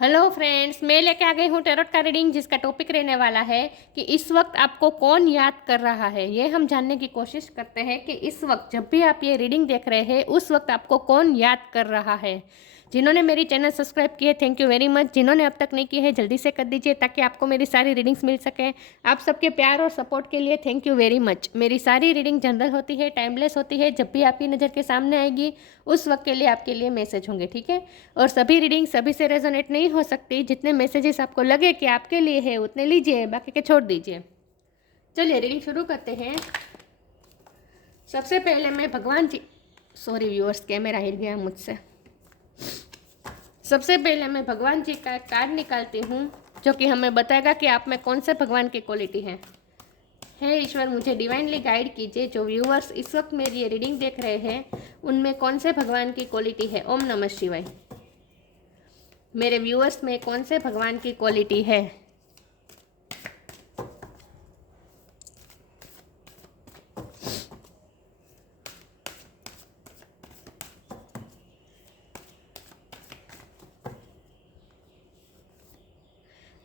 Hello friends, मैं लेके आ गई हूँ टैरोट का रीडिंग जिसका टॉपिक रहने वाला है कि इस वक्त आपको कौन याद कर रहा है। ये हम जानने की कोशिश करते हैं कि इस वक्त जब भी आप ये रीडिंग देख रहे हैं उस वक्त आपको कौन याद कर रहा है। जिन्होंने मेरी चैनल सब्सक्राइब की है थैंक यू वेरी मच। जिन्होंने अब तक नहीं की है जल्दी से कर दीजिए ताकि आपको मेरी सारी रीडिंग्स मिल सके। आप सबके प्यार और सपोर्ट के लिए थैंक यू वेरी मच। मेरी सारी रीडिंग जनरल होती है, टाइमलेस होती है। जब भी आपकी नज़र के सामने आएगी उस वक्त के लिए आपके लिए मैसेज होंगे, ठीक है। और सभी रीडिंग सभी से रेजोनेट नहीं हो सकती। जितने मैसेजेस आपको लगे कि आपके लिए है उतने लीजिए, बाकी के छोड़ दीजिए। चलिए रीडिंग शुरू करते हैं। सबसे पहले मैं भगवान जी, सॉरी व्यूअर्स, कैमरा हिल गया मुझसे। सबसे पहले मैं भगवान जी का कार्ड निकालती हूँ जो कि हमें बताएगा कि आप में कौन से भगवान की क्वालिटी है। हे ईश्वर, मुझे डिवाइनली गाइड कीजिए। जो व्यूअर्स इस वक्त मेरी ये रीडिंग देख रहे हैं उनमें कौन से भगवान की क्वालिटी है। ओम नमः शिवाय। मेरे व्यूअर्स में कौन से भगवान की क्वालिटी है।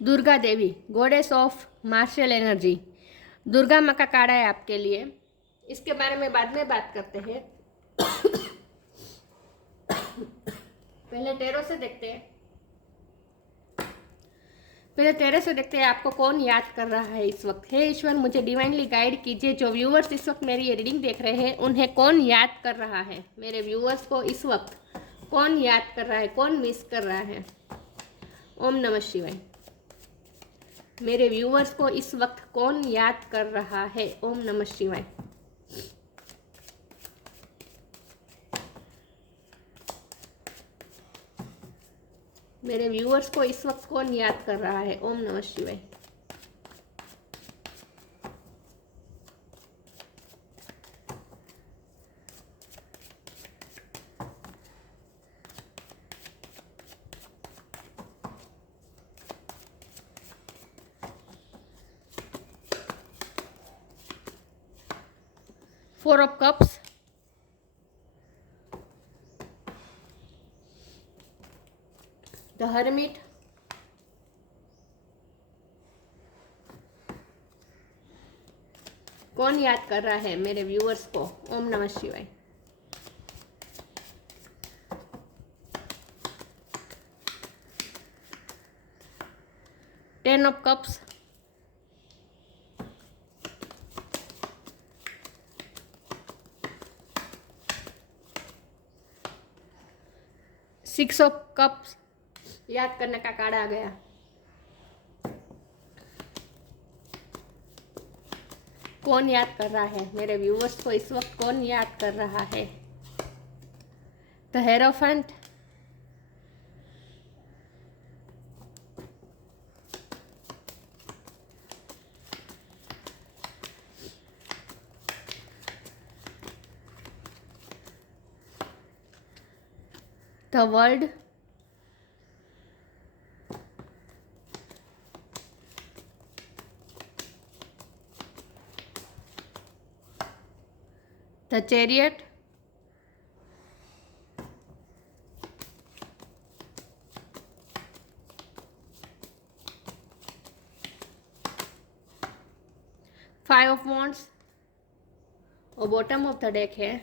Durga Devi, goddess of martial energy. Durga माँ का कार्ड है आपके लिए। इसके बारे में बाद में बात करते हैं। पहले टेरो से देखते हैं। आपको कौन याद कर रहा है इस वक्त। हे ईश्वर, मुझे डिवाइनली गाइड कीजिए। जो व्यूअर्स इस वक्त मेरी ये रीडिंग देख रहे हैं उन्हें कौन याद कर रहा है। मेरे व्यूअर्स को इस वक्त कौन याद कर रहा है, कौन मिस कर रहा है। ओम नमः शिवाय। मेरे व्यूअर्स को इस वक्त कौन याद कर रहा है। ओम नमः शिवाय। मेरे व्यूअर्स को इस वक्त कौन याद कर रहा है। ओम नमः शिवाय। Four of cups, the hermit, कौन याद कर रहा है मेरे व्यूअर्स को। ओम नमः शिवाय। Ten of cups, six of cups, याद करने का कार्ड आ गया। कौन याद कर रहा है मेरे व्यूअर्स को इस वक्त, कौन याद कर रहा है। The hierophant, the world, the chariot, five of wands और बॉटम ऑफ द डेक है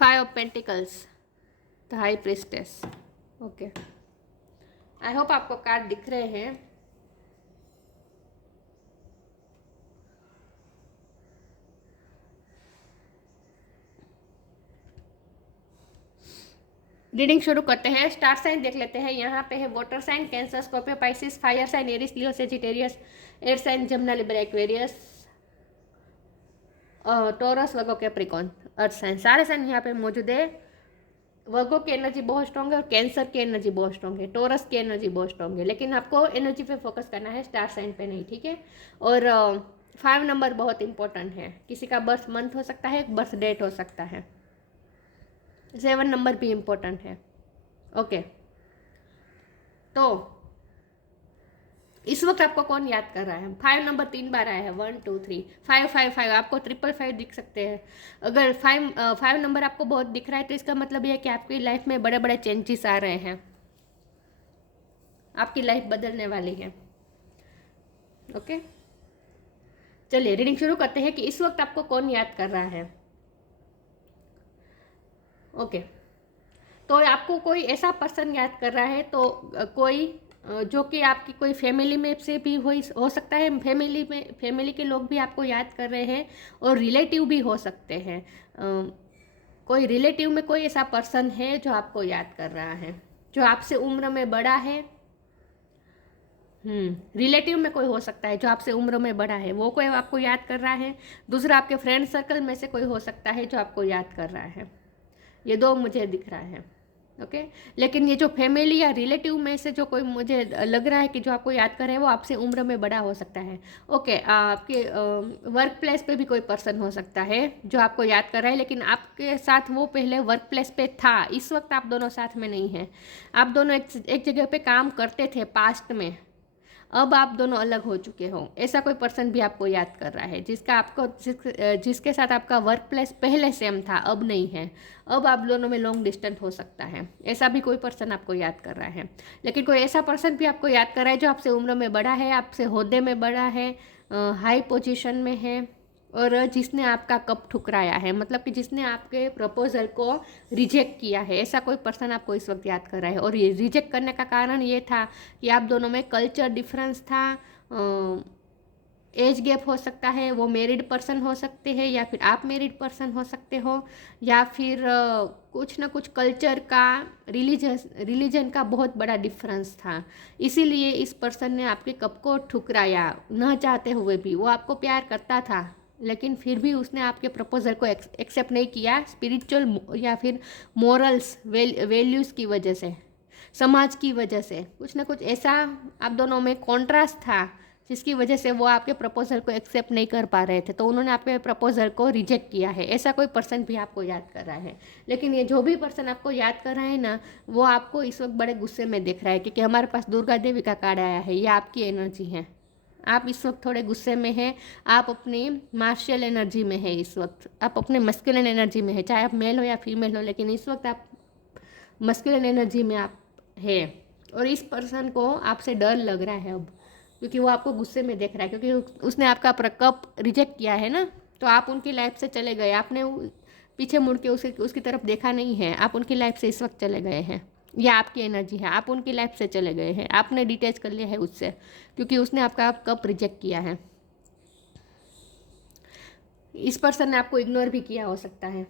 five of pentacles, the high priestess. Okay, I hope आपको कार्ड दिख रहे हैं। रीडिंग शुरू करते हैं। स्टार साइन देख लेते हैं। यहाँ पे है water sign, Cancer, Scorpio, Pisces, fire sign, Aries, Leo, Sagittarius, air sign, Gemini, Libra, Aquarius, Taurus, Virgo, Capricorn, earth sign. सारे साइन यहाँ पे मौजूद है। वर्गो की एनर्जी बहुत स्ट्रॉन्ग है और कैंसर की एनर्जी बहुत स्ट्रॉन्ग है, टॉरस की एनर्जी बहुत स्ट्रॉन्ग है, लेकिन आपको एनर्जी पे फोकस करना है, स्टार साइन पे नहीं, ठीक है। और 5 नंबर बहुत इंपॉर्टेंट है। किसी का बर्थ मंथ हो सकता है, बर्थ डेट हो सकता है। 7 नंबर भी इम्पोर्टेंट है। ओके, तो इस वक्त आपको कौन याद कर रहा है। 5 नंबर 3 बार आया है, 1 2 3 5 5 5। आपको 555 दिख सकते हैं। अगर 5 नंबर आपको बहुत दिख रहा है तो इसका मतलब यह है कि आपकी लाइफ में बड़े बड़े चेंजेस आ रहे हैं। आपकी लाइफ बदलने वाली है। ओके, चलिए रीडिंग शुरू करते हैं कि इस वक्त आपको कौन याद कर रहा है। ओके, तो आपको कोई ऐसा पर्सन याद कर रहा है, तो कोई जो कि आपकी कोई फैमिली में से भी हो सकता है, फैमिली के लोग भी आपको याद कर रहे हैं, और रिलेटिव भी हो सकते हैं। कोई रिलेटिव में कोई ऐसा पर्सन है जो आपको याद कर रहा है, जो आपसे उम्र में बड़ा है। रिलेटिव में कोई हो सकता है जो आपसे उम्र में बड़ा है, वो कोई आपको याद कर रहा है। दूसरा, आपके फ्रेंड सर्कल में से कोई हो सकता है जो आपको याद कर रहा है। ये दो मुझे दिख रहा है। ओके, लेकिन ये जो फैमिली या रिलेटिव में से जो कोई मुझे लग रहा है कि जो आपको याद कर रहा है, वो आपसे उम्र में बड़ा हो सकता है। ओके, आपके वर्क प्लेस पे भी कोई पर्सन हो सकता है जो आपको याद कर रहा है, लेकिन आपके साथ वो पहले वर्क प्लेस पे था, इस वक्त आप दोनों साथ में नहीं हैं। आप दोनों एक जगह पे काम करते थे पास्ट में, अब आप दोनों अलग हो चुके हो। ऐसा कोई पर्सन भी आपको याद कर रहा है जिसके साथ आपका वर्क प्लेस पहले सेम था, अब नहीं है। अब आप दोनों में लॉन्ग डिस्टेंस हो सकता है। ऐसा भी कोई पर्सन आपको याद कर रहा है। लेकिन कोई ऐसा पर्सन भी आपको याद कर रहा है जो आपसे उम्र में बड़ा है, आपसे ओहदे में बड़ा है, हाई पोजीशन में है, और जिसने आपका कप ठुकराया है, मतलब कि जिसने आपके प्रपोजल को रिजेक्ट किया है। ऐसा कोई पर्सन आपको इस वक्त याद कर रहा है, और ये रिजेक्ट करने का कारण ये था कि आप दोनों में कल्चर डिफरेंस था, एज गैप हो सकता है, वो मैरिड पर्सन हो सकते हैं, या फिर आप मैरिड पर्सन हो सकते हो, या फिर कुछ ना कुछ कल्चर का, रिलीजन का बहुत बड़ा डिफरेंस था। इसीलिए इस पर्सन ने आपके कप को ठुकराया, न चाहते हुए भी। वो आपको प्यार करता था, लेकिन फिर भी उसने आपके प्रपोजल को एक्सेप्ट नहीं किया, स्पिरिचुअल या फिर मॉरल्स वैल्यूज़ की वजह से, समाज की वजह से। कुछ ना कुछ ऐसा आप दोनों में कॉन्ट्रास्ट था, जिसकी वजह से वो आपके प्रपोजल को एक्सेप्ट नहीं कर पा रहे थे, तो उन्होंने आपके प्रपोजल को रिजेक्ट किया है। ऐसा कोई पर्सन भी आपको याद कर रहा है। लेकिन ये जो भी पर्सन आपको याद कर रहा है ना, वो आपको इस वक्त बड़े गुस्से में देख रहा है, क्योंकि हमारे पास दुर्गा देवी का कार्ड आया है। ये आपकी एनर्जी है। आप इस वक्त थोड़े गुस्से में हैं, आप अपनी मार्शियल एनर्जी में है, इस वक्त आप अपने मस्कुलिन एनर्जी में है, चाहे आप मेल हो या फीमेल हो, लेकिन इस वक्त आप मस्कुलिन एनर्जी में आप है। और इस पर्सन को आपसे डर लग रहा है अब, क्योंकि वो आपको गुस्से में देख रहा है, क्योंकि उसने आपका कप रिजेक्ट किया है ना। तो आप उनकी लाइफ से चले गए, आपने पीछे मुड़ के उसकी तरफ देखा नहीं है, आप उनकी लाइफ से इस वक्त चले गए हैं। यह आपकी एनर्जी है, आप उनकी लाइफ से चले गए हैं, आपने डिटैच कर लिया है उससे, क्योंकि उसने आपका कप रिजेक्ट किया है। इस पर्सन ने आपको इग्नोर भी किया हो सकता है,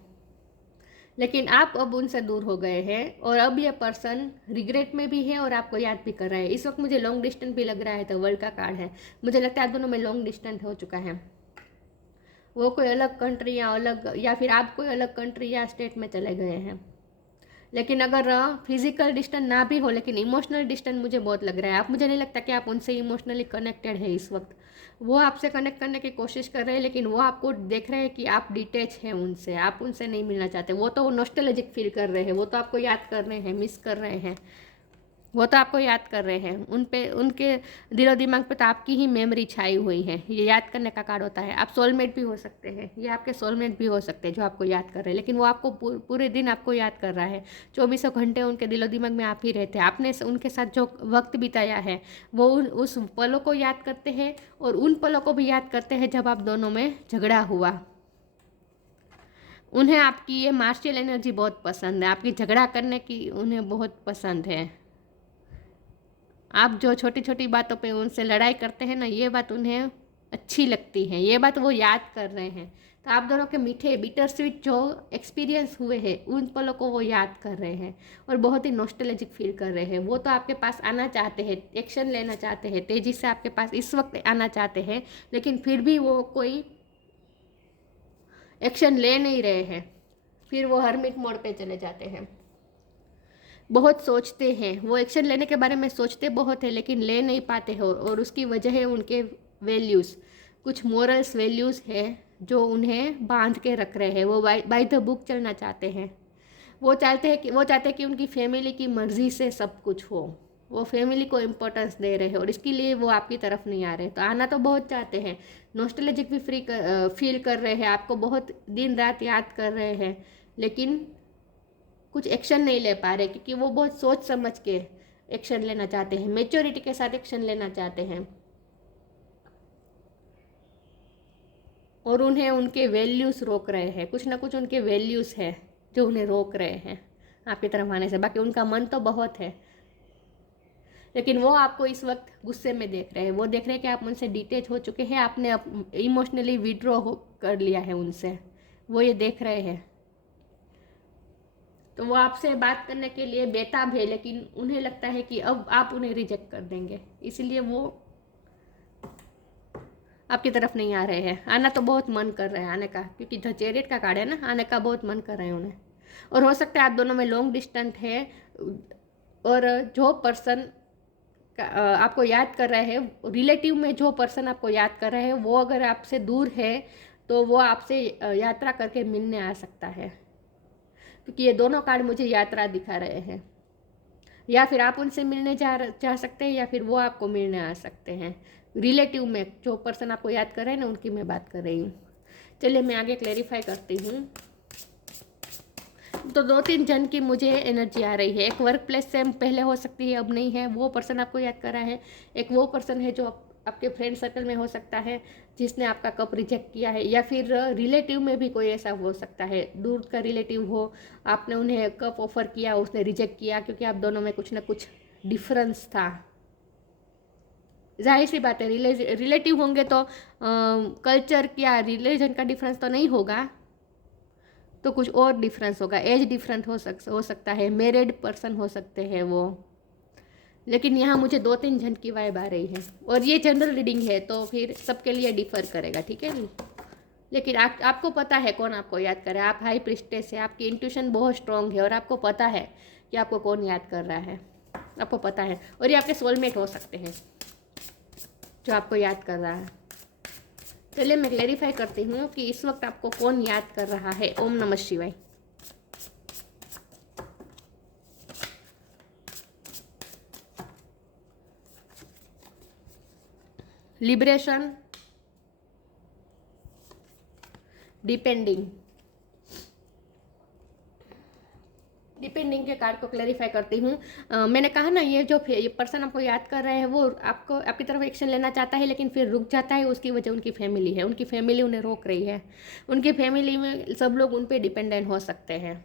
लेकिन आप अब उनसे दूर हो गए हैं, और अब ये पर्सन रिग्रेट में भी है और आपको याद भी कर रहा है। इस वक्त मुझे लॉन्ग डिस्टेंस भी लग रहा है, तो वर्ल्ड का कार्ड है। मुझे लगता है आप दोनों में लॉन्ग डिस्टेंस हो चुका है। वो कोई अलग कंट्री या फिर आप कोई अलग कंट्री या स्टेट में चले गए हैं। लेकिन अगर फिजिकल डिस्टेंस ना भी हो, लेकिन इमोशनल डिस्टेंस मुझे बहुत लग रहा है। मुझे नहीं लगता कि आप उनसे इमोशनली कनेक्टेड है इस वक्त। वो आपसे कनेक्ट करने की कोशिश कर रहे हैं, लेकिन वो आपको देख रहे हैं कि आप डिटैच हैं उनसे, आप उनसे नहीं मिलना चाहते। वो तो नॉस्टैल्जिक फील कर रहे हैं, वो तो आपको याद कर रहे हैं, मिस कर रहे हैं, वो तो आपको याद कर रहे हैं। उनके दिलो दिमाग पे तो आपकी ही मेमोरी छाई हुई है। ये याद करने का कार्ड होता है। आप सोलमेट भी हो सकते हैं, ये आपके सोलमेट भी हो सकते हैं जो आपको याद कर रहे हैं, लेकिन वो आपको पूरे दिन आपको याद कर रहा है। 24 घंटे उनके दिलो दिमाग में आप ही रहते हैं। आपने उनके साथ जो वक्त बिताया है, वो उस पलों को याद करते हैं, और उन पलों को भी याद करते हैं जब आप दोनों में झगड़ा हुआ। उन्हें आपकी ये मार्शियल एनर्जी बहुत पसंद है, आपकी झगड़ा करने की उन्हें बहुत पसंद है। आप जो छोटी छोटी बातों पे उनसे लड़ाई करते हैं ना, ये बात उन्हें अच्छी लगती है, ये बात वो याद कर रहे हैं। तो आप दोनों के मीठे बिटर स्वीट जो एक्सपीरियंस हुए हैं, उन पलों को वो याद कर रहे हैं, और बहुत ही नॉस्टैल्जिक फील कर रहे हैं। वो तो आपके पास आना चाहते हैं, एक्शन लेना चाहते हैं, तेज़ी से आपके पास इस वक्त आना चाहते हैं, लेकिन फिर भी वो कोई एक्शन ले नहीं रहे हैं। फिर वो हरमिट मोड पे चले जाते हैं। बहुत सोचते हैं, वो एक्शन लेने के बारे में सोचते बहुत है, लेकिन ले नहीं पाते हो, और उसकी वजह है उनके वैल्यूज़। कुछ मॉरल्स वैल्यूज़ है जो उन्हें बांध के रख रहे हैं। वो बाय द बुक चलना चाहते हैं। वो चाहते हैं कि उनकी फैमिली की मर्ज़ी से सब कुछ हो। वो फैमिली को इम्पोर्टेंस दे रहे हैं, और इसके लिए वो आपकी तरफ नहीं आ रहे। तो आना तो बहुत चाहते हैं, नॉस्टैल्जिक भी फील कर रहे हैं, आपको बहुत दिन रात याद कर रहे हैं, लेकिन कुछ एक्शन नहीं ले पा रहे, क्योंकि वो बहुत सोच समझ के एक्शन लेना चाहते हैं, मैच्योरिटी के साथ एक्शन लेना चाहते हैं, और उन्हें उनके वैल्यूज़ रोक रहे हैं। कुछ ना कुछ उनके वैल्यूज़ है जो उन्हें रोक रहे हैं आपकी तरफ आने से। बाकी उनका मन तो बहुत है, लेकिन वो आपको इस वक्त गुस्से में देख रहे हैं। वो देख रहे हैं कि आप उनसे डिटेच हो चुके हैं, आपने इमोशनली विड्रॉ कर लिया है उनसे, वो ये देख रहे हैं। तो वो आपसे बात करने के लिए बेताब है, लेकिन उन्हें लगता है कि अब आप उन्हें रिजेक्ट कर देंगे, इसलिए वो आपकी तरफ नहीं आ रहे हैं। आना तो बहुत मन कर रहा है आने का, क्योंकि द चैरियट का कार्ड है ना, आने का बहुत मन कर रहे हैं उन्हें। और हो सकता है आप दोनों में लॉन्ग डिस्टेंस है, और जो पर्सन आपको याद कर रहे हैं, रिलेटिव में जो पर्सन आपको याद कर रहे हैं, वो अगर आपसे दूर है तो वो आपसे यात्रा करके मिलने आ सकता है, क्योंकि ये दोनों कार्ड मुझे यात्रा दिखा रहे हैं। या फिर आप उनसे मिलने जा सकते हैं, या फिर वो आपको मिलने आ सकते हैं। रिलेटिव में जो पर्सन आपको याद कर रहे हैं ना, उनकी मैं बात कर रही हूँ। चलिए मैं आगे क्लेरिफाई करती हूँ। तो 2-3 जन की मुझे एनर्जी आ रही है। एक वर्क प्लेस से पहले हो सकती है, अब नहीं है, वो पर्सन आपको याद कर रहा है। एक वो पर्सन है जो आपके फ्रेंड सर्कल में हो सकता है, जिसने आपका कप रिजेक्ट किया है। या फिर रिलेटिव में भी कोई ऐसा हो सकता है, दूर का रिलेटिव हो, आपने उन्हें कप ऑफर किया, उसने रिजेक्ट किया, क्योंकि आप दोनों में कुछ ना कुछ डिफरेंस था। जाहिर सी बात है, रिलेटिव होंगे तो कल्चर या रिलीजन का डिफरेंस तो नहीं होगा, तो कुछ और डिफरेंस होगा। एज डिफरेंट हो सकता है, मैरिड पर्सन हो सकते हैं वो। लेकिन यहाँ मुझे 2-3 जन की वाइब आ रही है, और ये जनरल रीडिंग है तो फिर सबके लिए डिफर करेगा, ठीक है। लेकिन आपको पता है कौन आपको याद कर रहा है। आप हाई प्रिस्टेस है, आपकी इंट्यूशन बहुत स्ट्रांग है, और आपको पता है कि आपको कौन याद कर रहा है, आपको पता है। और ये आपके सोलमेट हो सकते हैं जो आपको याद कर रहा है। चलिए मैं क्लेरिफाई करती हूँ कि इस वक्त आपको कौन याद कर रहा है। ओम नमः शिवाय। लिबरेशन, डिपेंडिंग के कार्ड को क्लैरिफाई करती हूँ। मैंने कहा ना, ये जो पर्सन आपको याद कर रहे हैं वो आपकी तरफ एक्शन लेना चाहता है, लेकिन फिर रुक जाता है। उसकी वजह उनकी फैमिली है, उनकी फैमिली उन्हें रोक रही है। उनकी फैमिली में सब लोग उन पर डिपेंडेंट हो सकते हैं,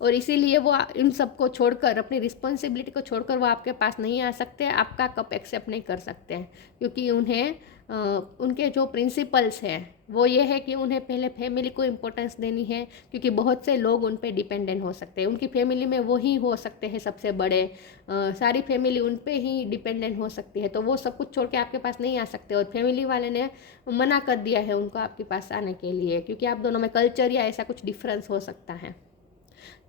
और इसीलिए वो इन सबको छोड़कर, अपनी रिस्पॉन्सिबिलिटी को छोड़कर वो आपके पास नहीं आ सकते, आपका कप एक्सेप्ट नहीं कर सकते हैं। क्योंकि उन्हें उनके जो प्रिंसिपल्स हैं वो ये है कि उन्हें पहले फैमिली को इम्पोर्टेंस देनी है, क्योंकि बहुत से लोग उन पे डिपेंडेंट हो सकते हैं। उनकी फैमिली में वो ही हो सकते हैं सबसे बड़े, सारी फैमिली उन पे ही डिपेंडेंट हो सकती है। तो वो सब कुछ छोड़ के आपके पास नहीं आ सकते, और फैमिली वाले ने मना कर दिया है उनको आपके पास आने के लिए, क्योंकि आप दोनों में कल्चर या ऐसा कुछ डिफरेंस हो सकता है।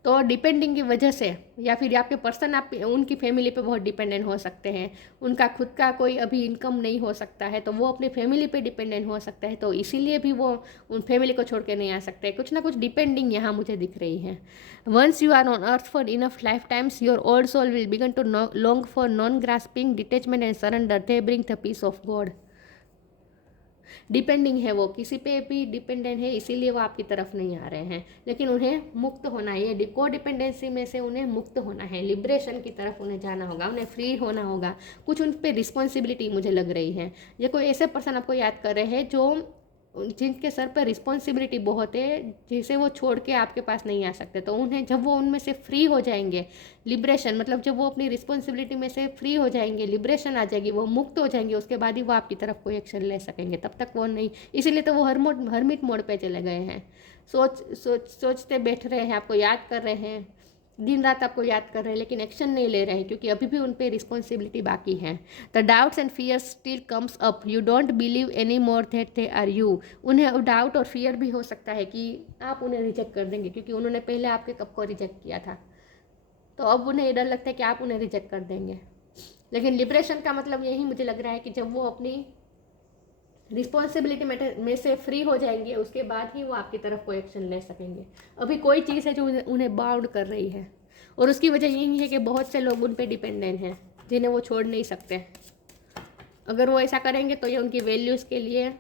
तो डिपेंडिंग की वजह से, या फिर आपके पर्सन आप उनकी फैमिली पे बहुत डिपेंडेंट हो सकते हैं। उनका खुद का कोई अभी इनकम नहीं हो सकता है, तो वो अपनी फैमिली पे डिपेंडेंट हो सकता है, तो इसीलिए भी वो उन फैमिली को छोड़ के नहीं आ सकते। कुछ ना कुछ डिपेंडिंग यहाँ मुझे दिख रही है। Once you are on earth for enough life times, your old soul will begin to long for non grasping, detachment and surrender, they bring the peace of God. Depending है, वो किसी पे भी डिपेंडेंट है, इसीलिए वो आपकी तरफ नहीं आ रहे हैं। लेकिन उन्हें मुक्त होना है, ये को डिपेंडेंसी में से उन्हें मुक्त होना है, लिबरेशन की तरफ उन्हें जाना होगा, उन्हें फ्री होना होगा। कुछ उन पर रिस्पॉन्सिबिलिटी मुझे लग रही है। ये कोई ऐसे पर्सन आपको याद कर रहे हैं जो जिनके सर पर रिस्पॉन्सिबिलिटी बहुत है, जिसे वो छोड़ के आपके पास नहीं आ सकते। तो उन्हें जब वो उनमें से फ्री हो जाएंगे, लिबरेशन मतलब जब वो अपनी रिस्पॉन्सिबिलिटी में से फ्री हो जाएंगे, लिबरेशन आ जाएगी, वो मुक्त हो जाएंगे, उसके बाद ही वो आपकी तरफ कोई एक्शन ले सकेंगे। तब तक वो नहीं, इसीलिए तो वो हरमिट मोड पे चले गए हैं। सोचते बैठ रहे हैं, आपको याद कर रहे हैं, दिन रात आपको याद कर रहे हैं, लेकिन एक्शन नहीं ले रहे हैं, क्योंकि अभी भी उन पर रिस्पॉन्सिबिलिटी बाकी है। The doubts and fears still comes up, you don't believe any more that they are you. उन्हें डाउट और फियर भी हो सकता है कि आप उन्हें रिजेक्ट कर देंगे, क्योंकि उन्होंने पहले आपके कप को रिजेक्ट किया था। तो अब उन्हें ये डर लगता है कि आप उन्हें रिजेक्ट कर देंगे। लेकिन लिबरेशन का मतलब यही मुझे लग रहा है कि जब वो अपनी रिस्पॉन्सिबिलिटी में से फ्री हो जाएंगे, उसके बाद ही वो आपकी तरफ कोई एक्शन ले सकेंगे। अभी कोई चीज़ है जो उन्हें बाउंड कर रही है, और उसकी वजह यही है कि बहुत से लोग उन पे डिपेंडेंट हैं, जिन्हें वो छोड़ नहीं सकते। अगर वो ऐसा करेंगे तो ये उनकी वैल्यूज़ के लिए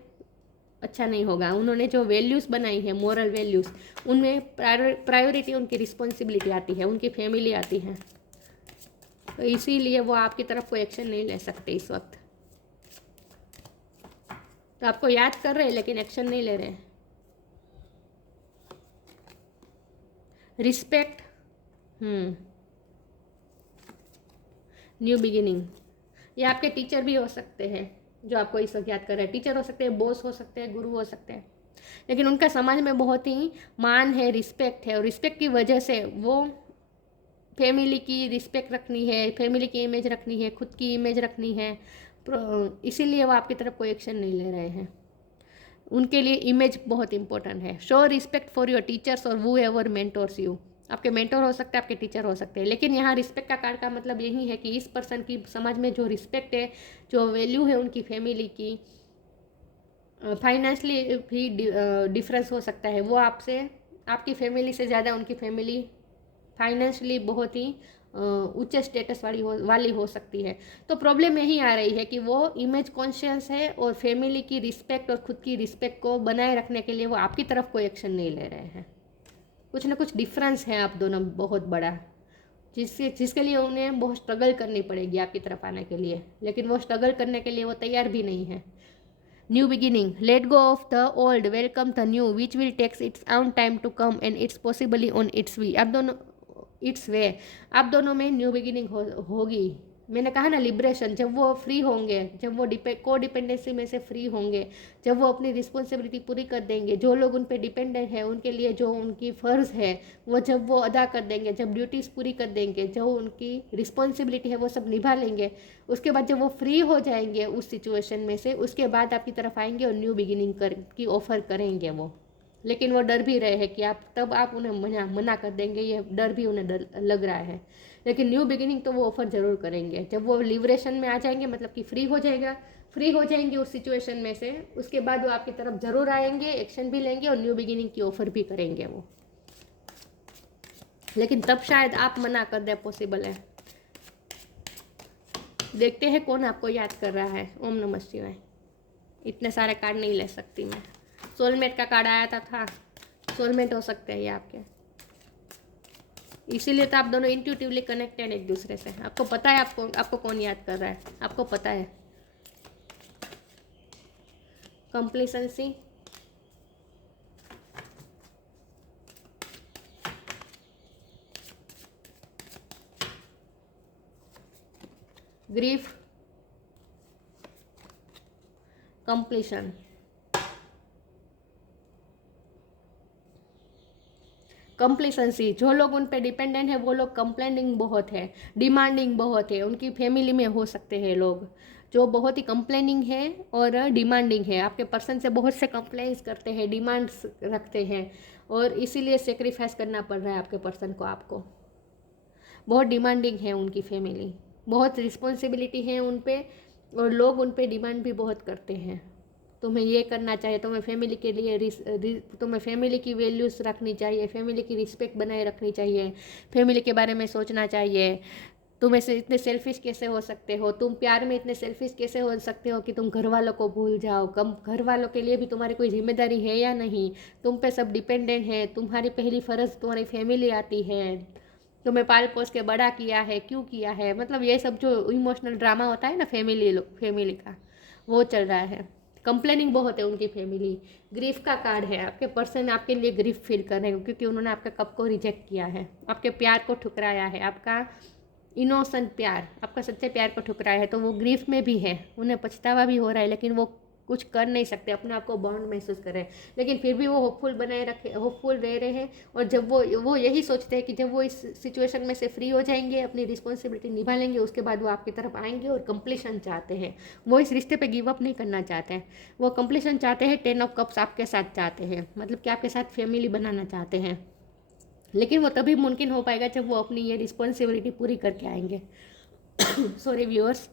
अच्छा नहीं होगा। उन्होंने जो वैल्यूज़ बनाई है, मोरल वैल्यूज़, उनमें प्रायोरिटी उनकी रिस्पॉन्सिबिलिटी आती है, उनकी फैमिली आती है। तो इसीलिए वो आपकी तरफ कोई एक्शन नहीं ले सकते इस वक्त। तो आपको याद कर रहे हैं लेकिन एक्शन नहीं ले रहे। रिस्पेक्ट, न्यू बिगिनिंग, ये आपके टीचर भी हो सकते हैं जो आपको इस वक्त याद कर रहे हैं। टीचर हो सकते हैं, बॉस हो सकते हैं, गुरु हो सकते हैं, लेकिन उनका समाज में बहुत ही मान है, रिस्पेक्ट है, और रिस्पेक्ट की वजह से वो फैमिली की रिस्पेक्ट रखनी है, फैमिली की इमेज रखनी है, खुद की इमेज रखनी है, इसीलिए वो आपकी तरफ कोई एक्शन नहीं ले रहे हैं। उनके लिए इमेज बहुत इंपॉर्टेंट है। Show respect for your teachers और वो एवर मेंटोर्स यू। आपके मेंटोर हो सकते हैं, आपके टीचर हो सकते हैं, लेकिन यहाँ रिस्पेक्ट का कार्ड का मतलब यही है कि इस पर्सन की समाज में जो रिस्पेक्ट है, जो वैल्यू है उनकी फैमिली की, फाइनेंशली भी डिफरेंस हो सकता है। वो आपसे, आपकी फैमिली से ज़्यादा उनकी फैमिली फाइनेंशली बहुत ही उच्च स्टेटस वाली हो सकती है। तो प्रॉब्लम यही आ रही है कि वो इमेज कॉन्शियस है और फैमिली की रिस्पेक्ट और खुद की रिस्पेक्ट को बनाए रखने के लिए वो आपकी तरफ कोई एक्शन नहीं ले रहे हैं। कुछ ना कुछ डिफरेंस है आप दोनों बहुत बड़ा, जिसके लिए उन्हें बहुत स्ट्रगल करनी पड़ेगी आपकी तरफ आने के लिए, लेकिन वो स्ट्रगल करने के लिए वो तैयार भी नहीं है। New beginning, let go of the old, welcome the new which will takes its own time to come and it's possibly on its way. आप दोनों इट्स वे, आप दोनों में न्यू बिगिनिंग होगी। मैंने कहा ना, लिबरेशन, जब वो फ्री होंगे, जब वो को डिपेंडेंसी में से फ्री होंगे, जब वो अपनी रिस्पॉन्सिबिलिटी पूरी कर देंगे, जो लोग उन पर डिपेंडेंट है उनके लिए जो उनकी फ़र्ज़ है वो जब वो अदा कर देंगे, जब ड्यूटीज़ पूरी कर देंगे, जो उनकी रिस्पॉन्सिबिलिटी है वो सब निभा लेंगे, उसके बाद जब वो फ्री हो जाएंगे उस सिचुएशन में से, उसके बाद आपकी तरफ आएंगे और न्यू बिगिनिंग की ऑफ़र करेंगे वो। लेकिन वो डर भी रहे हैं कि आप उन्हें मना कर देंगे, ये डर भी उन्हें लग रहा है। लेकिन न्यू बिगिनिंग तो वो ऑफ़र ज़रूर करेंगे। जब वो लिबरेशन में आ जाएंगे, मतलब कि फ्री हो जाएंगे उस सिचुएशन में से, उसके बाद वो आपकी तरफ ज़रूर आएंगे, एक्शन भी लेंगे और न्यू बिगिनिंग की ऑफ़र भी करेंगे वो। लेकिन तब शायद आप मना कर दें, पॉसिबल है। देखते हैं कौन आपको याद कर रहा है। ओम नमः शिवाय। इतने सारे कार्ड नहीं ले सकती मैं। सोलमेट का कार्ड आया था, सोलमेट हो सकते हैं ये आपके, इसीलिए तो आप दोनों इंट्यूटिवली कनेक्टेड एक दूसरे से। आपको पता है आपको कौन याद कर रहा है, आपको पता है। Complacency, grief, completion, complacency. जो लोग उन पे डिपेंडेंट है वो लोग कंप्लेनिंग बहुत है, डिमांडिंग बहुत है। उनकी फैमिली में हो सकते हैं लोग जो बहुत ही कंप्लेनिंग है और डिमांडिंग है, आपके पर्सन से बहुत से कंप्लेंट्स करते हैं, डिमांड्स रखते हैं, और इसीलिए सेक्रीफाइस करना पड़ रहा है आपके पर्सन को। आपको बहुत डिमांडिंग है उनकी फैमिली, बहुत रिस्पॉन्सिबिलिटी है उन पे, और लोग उन पे डिमांड भी बहुत करते हैं। तुम्हें ये करना चाहिए, तुम्हें फैमिली के लिए तुम्हें फैमिली की वैल्यूज़ रखनी चाहिए, फैमिली की रिस्पेक्ट बनाए रखनी चाहिए, फैमिली के बारे में सोचना चाहिए। तुम ऐसे इतने सेल्फिश कैसे हो सकते हो, तुम प्यार में इतने सेल्फिश कैसे हो सकते हो कि तुम घर वालों को भूल जाओ। कम घर वालों के लिए भी तुम्हारी कोई जिम्मेदारी है या नहीं, तुम पे सब डिपेंडेंट है, तुम्हारी पहली फ़र्ज़ तुम्हारी फैमिली आती है, तुम्हें पाल पोस के बड़ा किया है, क्यों किया है, मतलब ये सब जो इमोशनल ड्रामा होता है ना फैमिली का, वो चल रहा है। कंप्लेनिंग बहुत है उनकी फैमिली। ग्रीफ का कार्ड है, आपके पर्सन आपके लिए ग्रीफ फील कर रहे हैं क्योंकि उन्होंने आपके कप को रिजेक्ट किया है, आपके प्यार को ठुकराया है, आपका इनोसेंट प्यार, आपका सच्चे प्यार को ठुकराया है। तो वो ग्रीफ में भी है, उन्हें पछतावा भी हो रहा है, लेकिन वो कुछ कर नहीं सकते, अपने आप को बाउंड महसूस कर रहे हैं, लेकिन फिर भी वो होपफुल रह रहे हैं। और जब वो यही सोचते हैं कि जब वो इस सिचुएशन में से फ्री हो जाएंगे, अपनी रिस्पॉन्सिबिलिटी निभा लेंगे, उसके बाद वो आपकी तरफ आएंगे और कंप्लीशन चाहते हैं। वो इस रिश्ते पे गिव अप नहीं करना चाहते हैं, वो कंप्लीशन चाहते हैं। 10 ऑफ कप्स आपके साथ चाहते हैं, मतलब कि आपके साथ फैमिली बनाना चाहते हैं, लेकिन वो तभी मुमकिन हो पाएगा जब वो अपनी ये रिस्पॉन्सिबिलिटी पूरी करके आएंगे। Sorry viewers.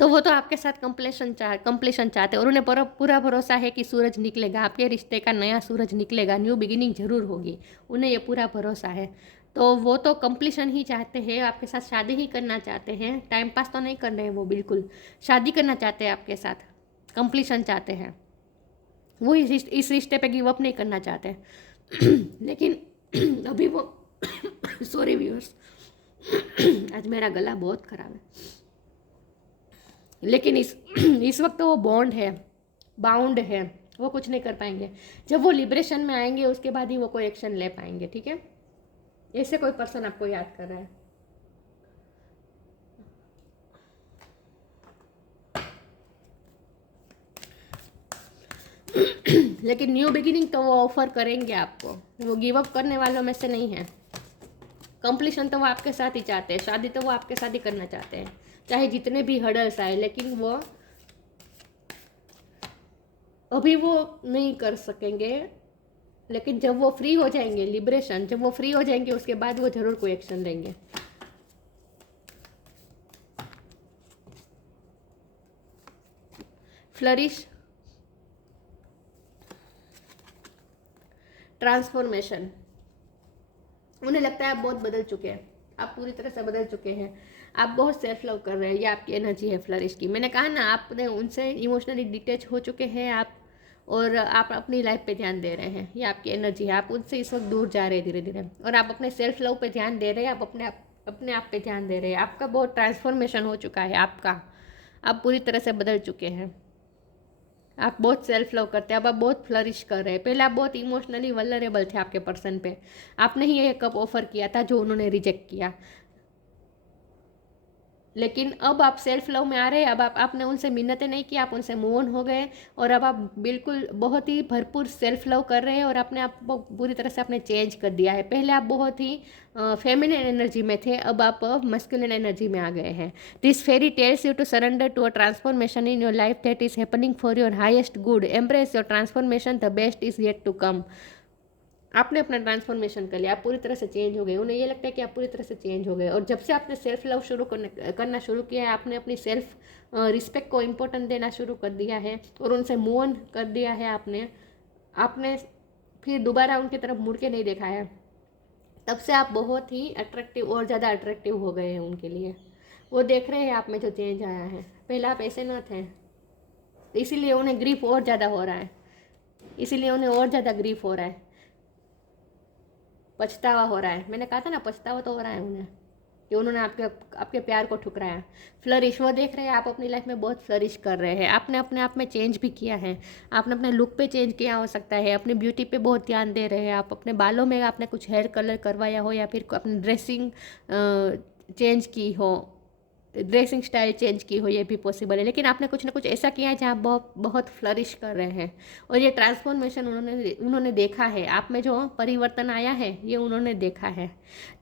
तो वो तो आपके साथ कंप्लीशन चाहते हैं, और उन्हें पूरा भरोसा है कि सूरज निकलेगा, आपके रिश्ते का नया सूरज निकलेगा, न्यू बिगिनिंग जरूर होगी, उन्हें ये पूरा भरोसा है। तो वो तो कंप्लीशन ही चाहते हैं, आपके साथ शादी ही करना चाहते हैं, टाइम पास तो नहीं कर रहे हैं, वो बिल्कुल शादी करना चाहते हैं आपके साथ, कंप्लीशन चाहते हैं। वो इस रिश्ते पे गिव अप नहीं करना चाहते। लेकिन अभी वो सॉरी व्यूअर्स, आज मेरा गला बहुत ख़राब है, लेकिन इस वक्त तो वो बॉन्ड है, बाउंड है, वो कुछ नहीं कर पाएंगे। जब वो लिबरेशन में आएंगे उसके बाद ही वो कोई एक्शन ले पाएंगे। ठीक है, ऐसे कोई पर्सन आपको याद कर रहा है। लेकिन न्यू बिगिनिंग तो वो ऑफर करेंगे आपको, वो गिव अप करने वालों में से नहीं है। कंप्लीशन तो वो आपके साथ ही चाहते हैं, शादी तो वो आपके साथ ही करना चाहते हैं, चाहे जितने भी हर्डल्स आए, लेकिन वो अभी वो नहीं कर सकेंगे। लेकिन जब वो फ्री हो जाएंगे, लिबरेशन, जब वो फ्री हो जाएंगे उसके बाद वो जरूर कोई एक्शन लेंगे। फ्लरिश, ट्रांसफॉर्मेशन, उन्हें लगता है आप बहुत बदल चुके हैं, आप पूरी तरह से बदल चुके हैं, आप बहुत सेल्फ लव कर रहे हैं, ये आपकी एनर्जी है फ्लरिश की। मैंने कहा ना, आपने उनसे इमोशनली डिटैच हो चुके हैं आप, और आप अपनी लाइफ पे ध्यान दे रहे हैं, ये आपकी एनर्जी है। आप उनसे इस वक्त दूर जा रहे हैं धीरे धीरे, और आप अपने सेल्फ लव पे ध्यान दे रहे हैं, आप अपने आप पे ध्यान दे रहे हैं। आपका बहुत ट्रांसफॉर्मेशन हो चुका है, आप पूरी तरह से बदल चुके हैं। आप बहुत सेल्फ लव करते हैं, अब आप बहुत फ्लरिश कर रहे हैं। पहले आप बहुत इमोशनली वल्नरेबल थे आपके पर्सन पे, आपने ही ये कप ऑफर किया था जो उन्होंने रिजेक्ट किया। लेकिन अब आप सेल्फ लव में आ रहे हैं, अब आपने उनसे मिन्नतें नहीं की, आप उनसे मूव ऑन हो गए, और अब आप बिल्कुल बहुत ही भरपूर सेल्फ लव कर रहे हैं, और अपने आप को पूरी तरह से आपने चेंज कर दिया है। पहले आप बहुत ही फेमिनिन एनर्जी में थे, अब आप मस्कुलिन एनर्जी में आ गए हैं। This fairy tells you to surrender to a transformation in your life that is happening for your highest good. Embrace your transformation, the best is yet to come. आपने अपना ट्रांसफॉर्मेशन कर लिया, आप पूरी तरह से चेंज हो गए। उन्हें ये लगता है कि आप पूरी तरह से चेंज हो गए, और जब से आपने सेल्फ लव करना शुरू किया है, आपने अपनी सेल्फ रिस्पेक्ट को इम्पोर्टेंट देना शुरू कर दिया है, और उनसे मूव ऑन कर दिया है आपने फिर दोबारा उनकी तरफ मुड़ के नहीं देखा है। तब से आप बहुत ही अट्रैक्टिव, और ज़्यादा अट्रैक्टिव हो गए हैं उनके लिए। वो देख रहे हैं आप में जो चेंज आया है, पहले आप ऐसे न थे, इसीलिए उन्हें ग्रीफ और ज़्यादा हो रहा है, इसीलिए उन्हें और ज़्यादा ग्रीफ हो रहा है, पछतावा हो रहा है। मैंने कहा था ना, पछतावा तो हो रहा है उन्हें कि उन्होंने आपके प्यार को ठुकराया। फ्लरिश, वो देख रहे हैं आप अपनी लाइफ में बहुत फ्लरिश कर रहे हैं। आपने अपने आप में चेंज भी किया है, आपने अपने लुक पे चेंज किया हो सकता है, अपनी ब्यूटी पे बहुत ध्यान दे रहे हैं आप, अपने बालों में आपने कुछ हेयर कलर करवाया हो, या फिर अपनी ड्रेसिंग चेंज की हो, ड्रेसिंग स्टाइल चेंज की हो, ये भी पॉसिबल है। लेकिन आपने कुछ ना कुछ ऐसा किया है जहाँ बहुत बहुत फ्लरिश कर रहे हैं, और ये ट्रांसफॉर्मेशन उन्होंने देखा है, आप में जो परिवर्तन आया है ये उन्होंने देखा है।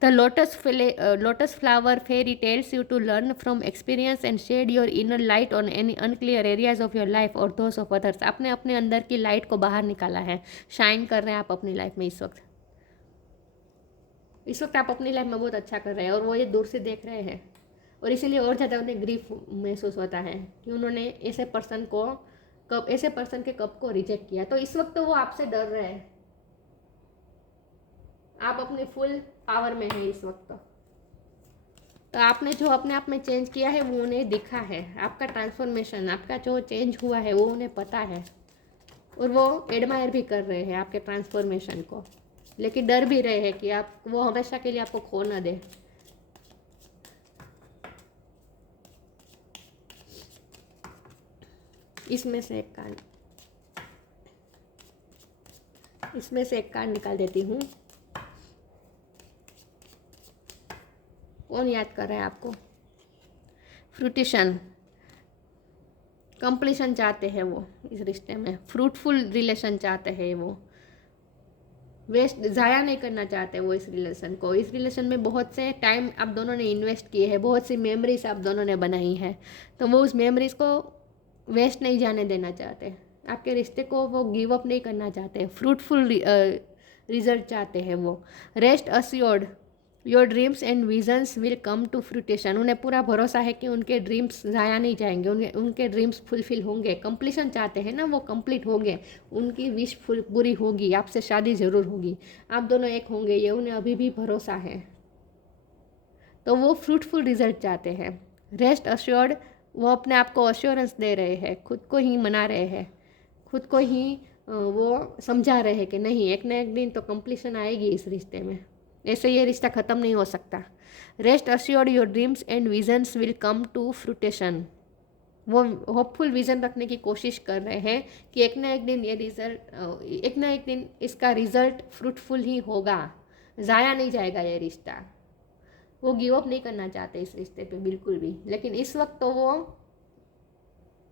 The lotus flower fairy tells you to learn from experience and shed your inner light on any unclear areas of your life और दोस ऑफ अदर्स। आपने अपने अंदर की लाइट को बाहर निकाला है, शाइन कर रहे हैं आप अपनी लाइफ में। इस वक्त आप अपनी लाइफ में बहुत अच्छा कर रहे हैं, और वो ये दूर से देख रहे हैं, और इसीलिए और ज़्यादा उन्हें ग्रीफ महसूस होता है कि उन्होंने ऐसे पर्सन के कप को रिजेक्ट किया। तो इस वक्त तो वो आपसे डर रहे हैं, आप अपने फुल पावर में हैं इस वक्त। तो आपने जो अपने आप में चेंज किया है वो उन्हें दिखा है, आपका ट्रांसफॉर्मेशन, आपका जो चेंज हुआ है वो उन्हें पता है, और वो एडमायर भी कर रहे हैं आपके ट्रांसफॉर्मेशन को, लेकिन डर भी रहे हैं कि वो हमेशा के लिए आपको खो ना दे। इसमें से एक कार्ड निकाल देती हूँ। कौन याद कर रहा है आपको? फ्रूटिशन, कंप्लीशन चाहते हैं वो इस रिश्ते में, फ्रूटफुल रिलेशन चाहते हैं वो, वेस्ट ज़ाया नहीं करना चाहते वो इस रिलेशन को। इस रिलेशन में बहुत से टाइम आप दोनों ने इन्वेस्ट किए हैं, बहुत सी मेमोरीज आप दोनों ने बनाई है, तो वो उस मेमोरीज को वेस्ट नहीं जाने देना चाहते, आपके रिश्ते को वो गिव अप नहीं करना चाहते, फ्रूटफुल रिजल्ट चाहते हैं वो। Rest assured your dreams and visions will come to fruition. उन्हें पूरा भरोसा है कि उनके ड्रीम्स ज़ाया नहीं जाएंगे, उनके ड्रीम्स फुलफिल होंगे। कंप्लीशन चाहते हैं ना, वो कंप्लीट होंगे, उनकी विश पूरी होगी, आपसे शादी ज़रूर होगी, आप दोनों एक होंगे, ये उन्हें अभी भी भरोसा है। तो वो फ्रूटफुल रिजल्ट चाहते हैं। रेस्ट अश्योर्ड, वो अपने आप को अश्योरेंस दे रहे हैं, खुद को ही मना रहे हैं, खुद को ही वो समझा रहे हैं कि नहीं, एक ना एक दिन तो कंप्लीशन आएगी इस रिश्ते में। ऐसे ये रिश्ता ख़त्म नहीं हो सकता। Rest assured your dreams and visions will come to fruition. वो होपफुल विज़न रखने की कोशिश कर रहे हैं कि एक ना एक दिन ये रिजल्ट, एक ना एक दिन इसका रिजल्ट फ्रूटफुल ही होगा, ज़ाया नहीं जाएगा ये रिश्ता। वो गिव अप नहीं करना चाहते इस रिश्ते पे बिल्कुल भी, लेकिन इस वक्त तो वो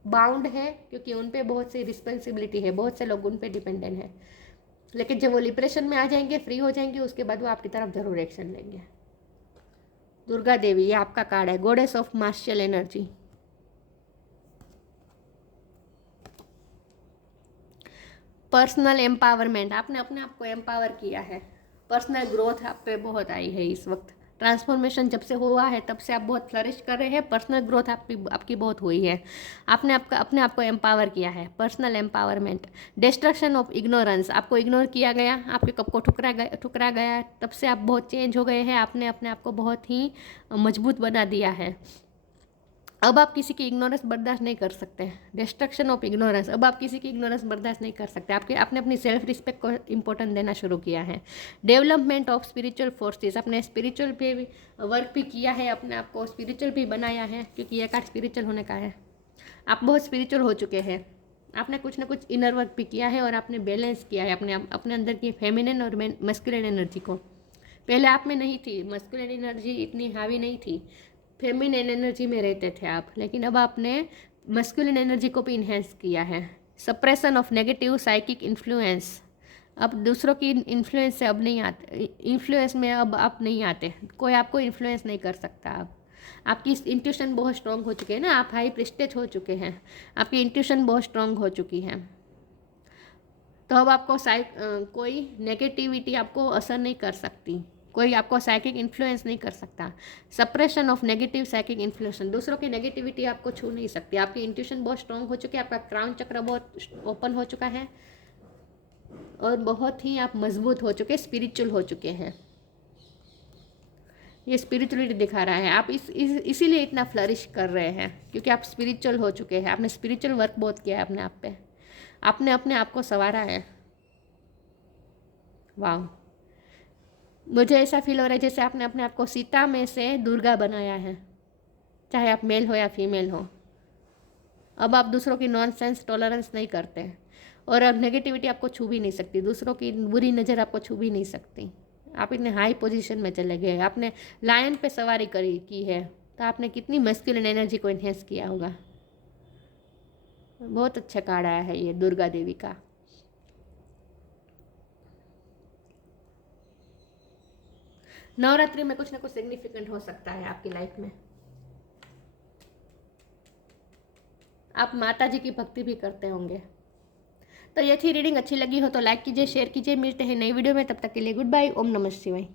बाउंड है क्योंकि उन पे बहुत सी रिस्पॉन्सिबिलिटी है, बहुत से लोग उन पे डिपेंडेंट हैं। लेकिन जब वो लिबरेशन में आ जाएंगे, फ्री हो जाएंगे, उसके बाद वो आपकी तरफ जरूर एक्शन लेंगे। दुर्गा देवी, ये आपका कार्ड है, goddess of martial energy. Personal empowerment, आपने अपने आप को एम्पावर किया है। पर्सनल ग्रोथ आप पे बहुत आई है इस वक्त। ट्रांसफॉर्मेशन जब से हुआ है तब से आप बहुत फ्लरिश कर रहे हैं। पर्सनल ग्रोथ आपकी बहुत हुई है। आपने अपने आप को एम्पावर किया है। Personal empowerment. Destruction of ignorance, आपको इग्नोर किया गया, आपके कप को ठुकरा गया, तब से आप बहुत चेंज हो गए हैं। आपने अपने आप को बहुत ही मजबूत बना दिया है। अब आप किसी की इग्नोरेंस बर्दाश्त नहीं कर सकते। डिस्ट्रक्शन ऑफ इग्नोरेंस, अब आप किसी की इग्नोरेंस बर्दाश्त नहीं कर सकते। आपने अपनी सेल्फ रिस्पेक्ट को इंपॉर्टेंट देना शुरू किया है। डेवलपमेंट ऑफ स्पिरिचुअल फोर्सेस, अपने स्पिरिचुअल पे भी वर्क भी किया है, अपने आप को स्पिरिचुअल भी बनाया है, क्योंकि ये कार्ड स्पिरिचुअल होने का है। आप बहुत स्पिरिचुअल हो चुके हैं। आपने कुछ ना कुछ इनर वर्क भी किया है और आपने बैलेंस किया है अपने अंदर की फेमिनिन और मस्कुलिन एनर्जी को। पहले आप में नहीं थी, मस्कुलिन एनर्जी इतनी हावी नहीं थी, फेमिनिन एनर्जी में रहते थे आप, लेकिन अब आपने मस्कुलिन एनर्जी को भी इन्हेंस किया है। Suppression of negative psychic influence, अब दूसरों की इन्फ्लुएंस से अब नहीं आते, इन्फ्लुएंस में अब आप नहीं आते, कोई आपको इन्फ्लुएंस नहीं कर सकता। अब आपकी इंट्यूशन बहुत स्ट्रांग हो चुकी है ना, आप हाई प्रेस्टेज हो चुके हैं, आपकी इंट्यूशन बहुत स्ट्रांग हो चुकी है। तो अब आपको कोई नेगेटिविटी आपको असर नहीं कर सकती, कोई आपको साइकिक इन्फ्लुएंस नहीं कर सकता। Suppression of negative psychic influence, दूसरों की नेगेटिविटी आपको छू नहीं सकती। आपकी इंट्यूशन बहुत स्ट्रांग हो चुकी है, आपका क्राउन चक्र बहुत ओपन हो चुका है और बहुत ही आप मजबूत हो चुके, स्पिरिचुअल हो चुके हैं। ये स्पिरिचुअलिटी दिखा रहा है। आप इसीलिए इतना फ्लरिश कर रहे हैं, क्योंकि आप स्पिरिचुअल हो चुके हैं। आपने स्पिरिचुअल वर्क बहुत किया है अपने आप पे, आपने अपने आप को संवारा है। वाह, मुझे ऐसा फील हो रहा है जैसे आपने अपने आप को सीता में से दुर्गा बनाया है, चाहे आप मेल हो या फीमेल हो। अब आप दूसरों की नॉनसेंस टॉलरेंस नहीं करते और अब नेगेटिविटी आपको छू भी नहीं सकती, दूसरों की बुरी नज़र आपको छू भी नहीं सकती। आप इतने हाई पोजीशन में चले गए, आपने लायन पे सवारी की है, तो आपने कितनी मस्कुलिन एनर्जी को इन्हेंस किया होगा। बहुत अच्छा कार्ड आया है ये दुर्गा देवी का। नवरात्रि में कुछ ना कुछ सिग्निफिकेंट हो सकता है आपकी लाइफ में। आप माता जी की भक्ति भी करते होंगे। तो ये थी रीडिंग, अच्छी लगी हो तो लाइक कीजिए, शेयर कीजिए। मिलते हैं नई वीडियो में, तब तक के लिए गुड बाय। ओम नमः शिवाय।